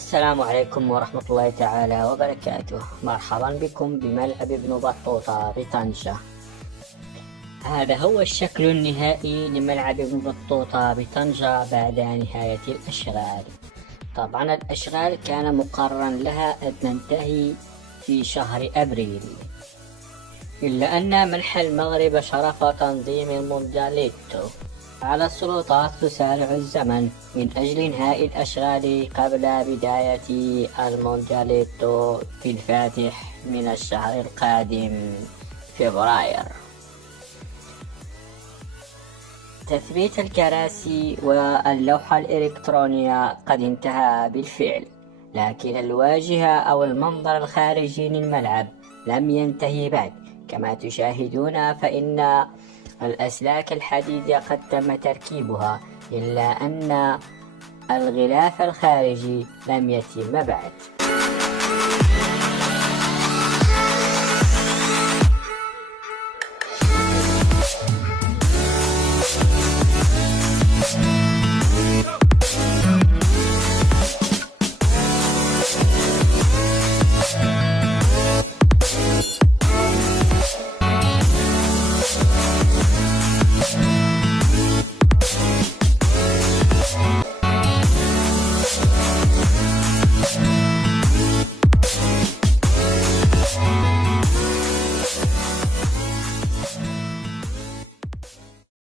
السلام عليكم ورحمة الله تعالى وبركاته. مرحبا بكم بملعب ابن بطوطة بطنجة. هذا هو الشكل النهائي لملعب ابن بطوطة بطنجة بعد نهاية الأشغال. طبعا الأشغال كان مقررا لها أن تنتهي في شهر أبريل، إلا أن منح المغرب شرف تنظيم الموندياليتو على السلطات تسارع الزمن من أجل إنهاء الأشغال قبل بداية الموندياليتو في الفاتح من الشهر القادم فبراير. تثبيت الكراسي واللوحة الإلكترونية قد انتهى بالفعل، لكن الواجهة أو المنظر الخارجي للملعب لم ينتهي بعد. كما تشاهدون فإن الأسلاك الحديدية قد تم تركيبها، إلا أن الغلاف الخارجي لم يتم بعد.